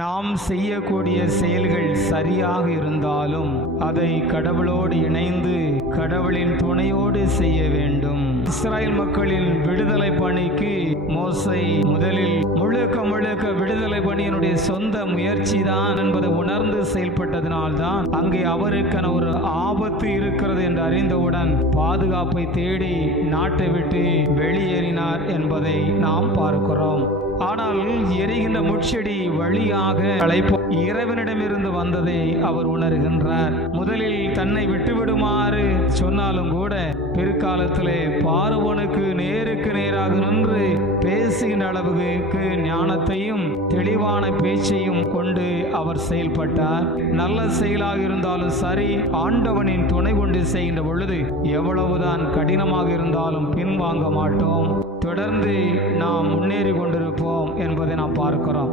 நாம் செய்யக்கூடிய செயல்கள் சரியாக இருந்தாலும் அதை கடவுளோடு இணைந்து கடவுளின் துணையோடு செய்ய வேண்டும். இஸ்ராயல் மக்களின் விடுதலை பணிக்கு மோசே முதலில் முழுக்க விடுதலை பணியினுடைய சொந்த முயற்சி தான் என்பதை உணர்ந்து செயல்பட்டதனால்தான் அங்கே அவருக்கான ஒரு ஆபத்து இருக்கிறது என்று அறிந்தவுடன் பாதுகாப்பை தேடி நாட்டை விட்டு வெளியேறினார் என்பதை நாம் பார்க்கிறோம். ஆனால் எரிகின்ற முட்செடி வழியாக அழைப்பு இறைவனிடமிருந்து வந்ததை அவர் உணர்கின்றார். முதலில் தன்னை விட்டுவிடுமாறு சொன்னாலும் கூட பிற்காலத்திலே பார்வோனுக்கு நேருக்கு நேராக நின்று பேசுகின்ற அளவுக்கு ஞானத்தையும் தெளிவான பேச்சையும் கொண்டு அவர் செயல்பட்டார். நல்ல செயலாக இருந்தாலும் சரி, ஆண்டவனின் துணை கொண்டு செய்கின்ற பொழுது எவ்வளவுதான் கடினமாக இருந்தாலும் பின்வாங்க மாட்டோம், தொடர்ந்து நாம் முன்னேறி கொண்டிருப்போம் என்பதை நாம் பார்க்கிறோம்.